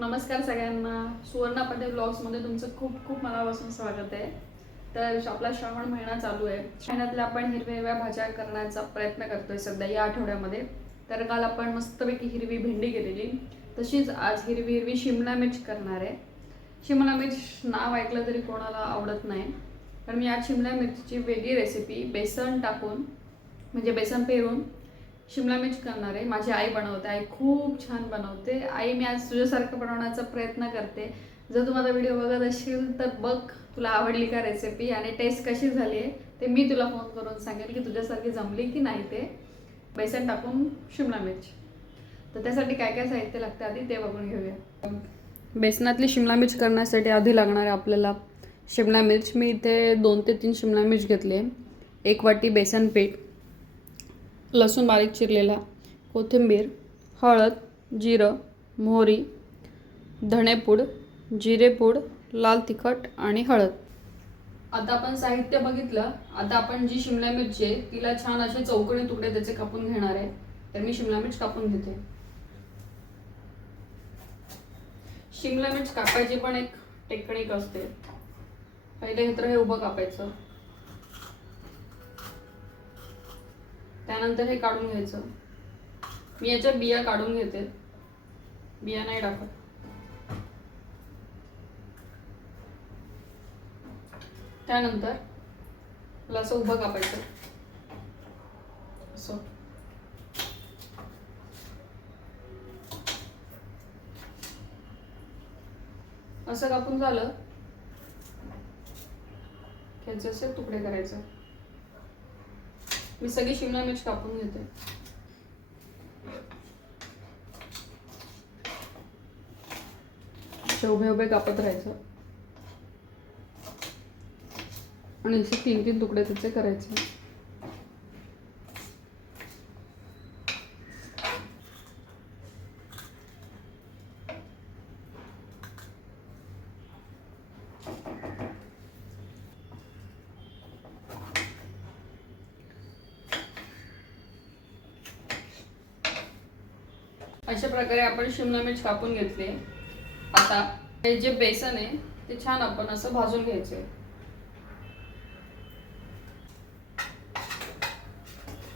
नमस्कार सगळ्यांना. सुवर्णा पटेल ब्लॉग्समध्ये तुमचं खूप खूप मनापासून स्वागत आहे. तर आपला श्रावण महिना चालू आहे. महिन्यातल्या आपण हिरव्या भाज्या करण्याचा प्रयत्न करतोय सध्या या आठवड्यामध्ये. तर काल आपण मस्तपैकी हिरवी भेंडी केलेली, तशीच आज हिरवी हिरवी शिमला मिर्च करणार आहे. शिमला मिर्च नाव ऐकलं तरी कोणाला आवडत नाही, तर मी आज शिमला मिरचीची वेगळी रेसिपी बेसन टाकून म्हणजे बेसन पेरून शिमला मिर्च करणार आहे. माझी आई बनवते, आई खूप छान बनवते. आई, मी आज तुझ्यासारखं बनवण्याचा प्रयत्न करते. जर तू माझा व्हिडिओ बघत असशील तर बघ तुला आवडली का रेसिपी आणि टेस्ट कशी झाली आहे ते मी तुला फोन करून सांगेल की तुझ्यासारखी जमली की नाही. ते बेसन टाकून शिमला मिर्च. तर त्यासाठी काय काय साहित्य लागतं आधी ते बघून घेऊया. बेसनातली शिमला मिर्च करण्यासाठी आधी लागणार आहे आपल्याला शिमला मिर्च. मी इथे 2 ते 3 शिमला मिर्च घेतले, 1 वाटी बेसन पीठ, लसूण बारीक चिरलेला, कोथिंबीर, हळद, जिरं, मोहरी, धणेपूड, जिरेपूड, लाल तिखट आणि हळद. आता आपण साहित्य बघितलं. आता आपण जी शिमला मिरची आहे तिला छान असे चौकोनी तुकडे त्याचे कापून घेणार आहे. तर मी शिमला मिर्च कापून घेते. शिमला मिर्च कापायची पण एक टेक्निक असते. पहिले हे उभं कापायचं, त्यानंतर हे काढून घ्यायचं. मी याच्या बिया काढून घेते, बिया नाही टाकत. त्यानंतर असं उभं कापायचं, असं. असं कापून झालं की असे तुकडे करायचे. मी सगळी शिमला मिर्च कापून घेते. उभे उभे कापत राहायचं आणि असे 3-3 तुकडे त्याचे करायचे. अशा प्रकारे आपण शिमला मिर्च कापून घेतले. आता हे जे बेसन आहे ते छान आपण असं भाजून घ्यायचे.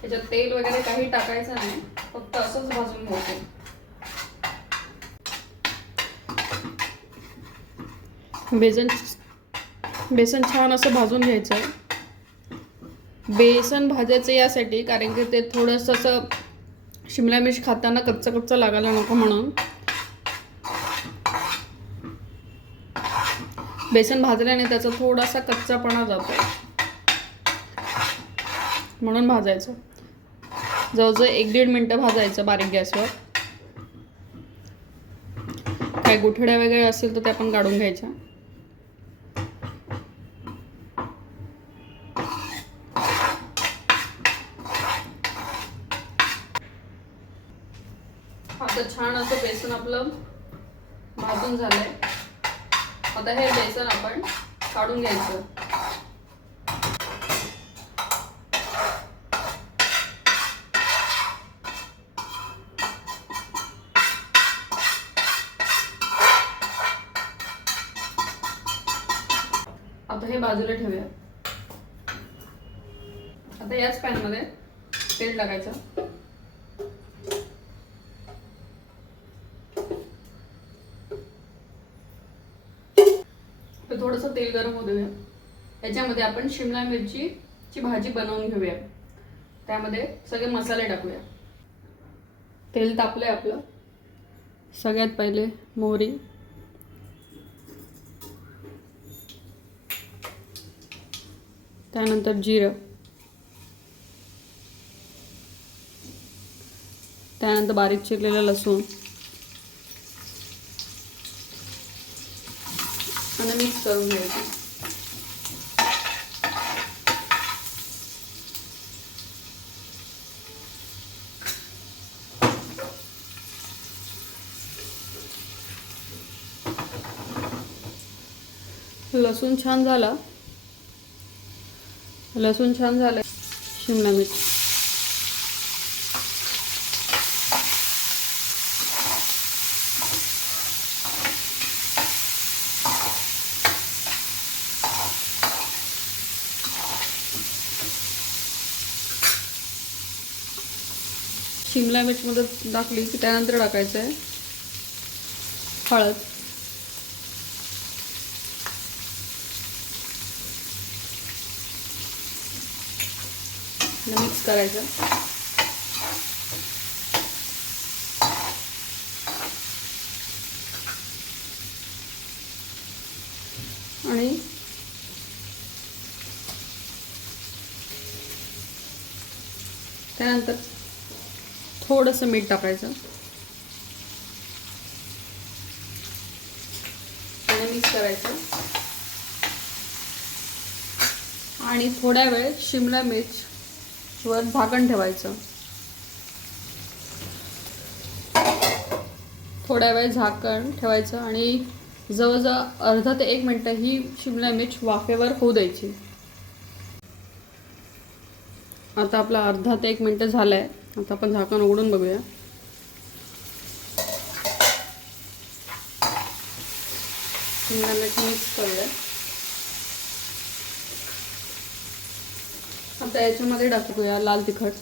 त्याच्यात तेल वगैरे काही टाकायचं नाही, फक्त असंच भाजून घ्यायचं. बेसन छान असं भाजून घ्यायचं. बेसन भाजायचं यासाठी कारण की ते थोडंसं असं शिमला मिर्च खाताना कच्चा कच्चा लागायला नको म्हणून. बेसन भाजल्याने त्याचा थोडासा कच्चापणा जातो, म्हणून भाजायचं. जवळजवळ 1-1.5 मिनिटं भाजायचं बारीक गॅसवर. काय गुठळ्या वगैरे असेल तर ते आपण काढून घ्यायच्या. आता छान असं बेसन आपलं भाजून झालंय. आता हे बेसन आपण काढून घ्यायचं. आता हे बाजूला ठेवूया. आता याच पॅन मध्ये तेल टाकायचं. थोडंसं तेल गरम होऊ देऊया. याच्यामध्ये आपण शिमला मिरचीची भाजी बनवून घेऊया. त्यामध्ये सगळे मसाले टाकूया. तेल तापलंय आपलं. सगळ्यात पहिले मोहरी, त्यानंतर जिरं, त्यानंतर बारीक चिरलेलं लसूण आणि मिक्स करून घ्यायचं. लसूण छान झालं. शिमला मिर्च शिमला मिरचमध्ये टाकली की त्यानंतर टाकायचं आहे हळद, मिक्स करायचं. आणि त्यानंतर थोडंसं मीठ टाकायचं आणि मिक्स करायचं. आणि थोड्या वेळ शिमला मिरचवर झाकण ठेवायचं. थोड्या वेळ झाकण ठेवायचं आणि जवळजवळ अर्धा ते 1 मिनिट ही शिमला मिर्च वाफेवर होऊ द्यायची. आता आपला अर्धा ते 1 मिनिट झालं आहे. आता आपण झाकण उघडून बघूया. शिमला मिर्च मिक्स करूया. आता याच्यामध्ये टाकूया लाल तिखट,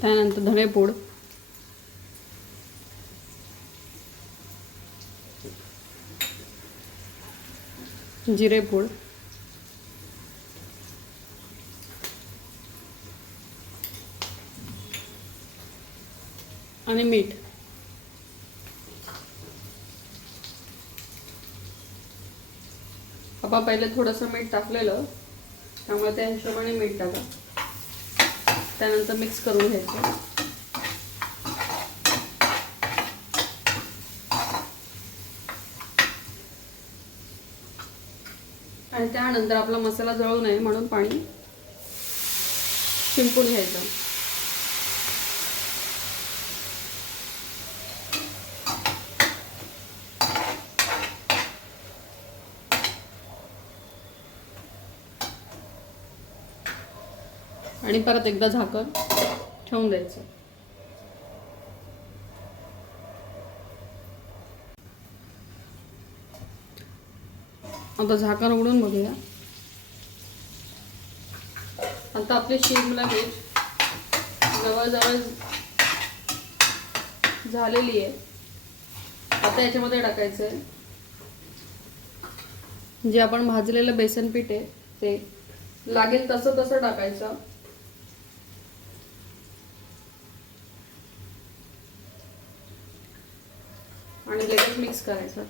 त्यानंतर धनेपूड, जिरेपूड, आणि मीठ. आपण पहिले थोडंसं मीठ टाकलेलं त्यामुळे त्या हिशोबाने मीठ टाका. त्यानंतर मिक्स करून घ्यायचं. आणि त्यानंतर आपला मसाला जळू नये म्हणून पाणी शिंपून घ्यायचं. आणि परत एकदा झाकण ठेवून द्यायचं. आता झाकण उघडून बघूया. आता आपली शिमला मिर्च जवळजवळ झालेली आहे. आता याच्यामध्ये टाकायचं आहे जे आपण भाजलेलं बेसन पीठ आहे ते लागेल तसं तसं टाकायचं. आणि लगेच मिक्स करायचं.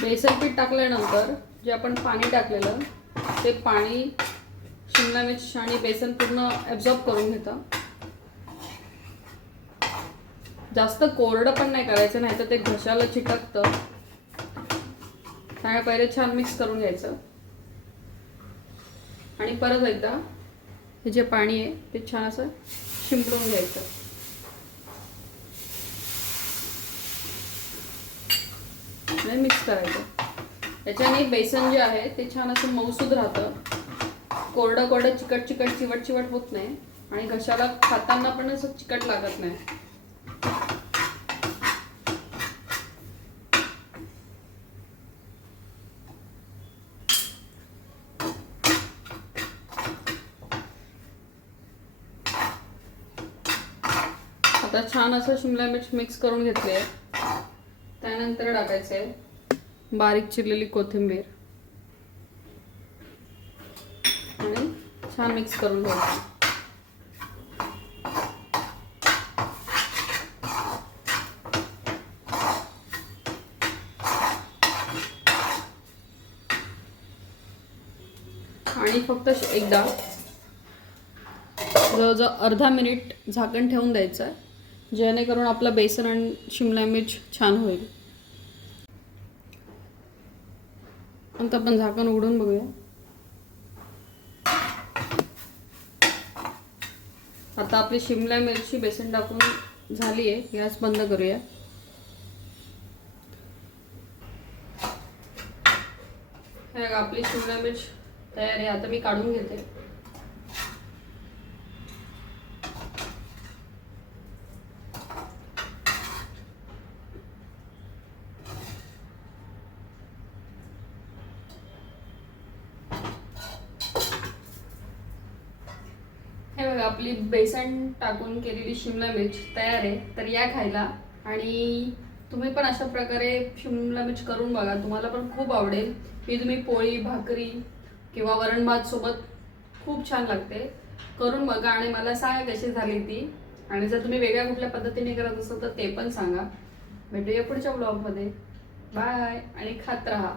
बेसन पीठ टाकल्यानंतर जे आपण पाणी टाकलेलं ते पाणी शिमला मिर्च आणि बेसन पूर्ण ॲब्झॉर्ब करून घेतं. जास्त कोरडं पण नाही करायचं, नाही तर ते घशाला चिटकतं. त्यामुळे पहिले छान मिक्स करून घ्यायचं. आणि परत एकदा हे जे पाणी आहे ते छान असं शिंपडून घ्यायचं. आणि मिक्स करायचं. याच्याने बेसन जे आहे ते छान असं मऊसूद राहतं. कोरडं कोरडं चिकट चिकट चिवट चिवट होत नाही आणि घशाला खाताना पण असं चिकट लागत नाही. आता छान असं शिमला मिर्च मिक्स करून घेतले. त्यानंतर टाकायचे बारीक चिरलेली कोथिंबीर आणि छान मिक्स करून घ्यायचं. आणि फक्त एकदा जवळजवळ अर्धा मिनिट झाकण ठेवून द्यायचं जेणेकरून आपलं बेसन आणि शिमला मिर्च छान होईल. आता आपण झाकण उघडून बघूया. आता आपली शिमला मिरची बेसन टाकून झाली आहे, गॅस बंद करूया. हे बघा आपली शिमला मिर्च तयार आहे. आता मी काढून घेते. हे बघा आपली बेसन टाकून केलेली शिमला मिर्च तयार आहे. तर या खायला, आणि तुम्ही पण अशा प्रकारे शिमला मिर्च करून बघा, तुम्हाला पण खूप आवडेल. ही तुम्ही पोळी भाकरी किंवा वरण भात सोबत खूप छान लागते. करून बघा आणि मला सांगा कशी झाली ती. आणि जर तुम्ही वेगळ्या कुठल्या पद्धतीने करत असाल तर ते पण सांगा. भेटूया पुढच्या ब्लॉगमध्ये. बाय आणि खात राहा.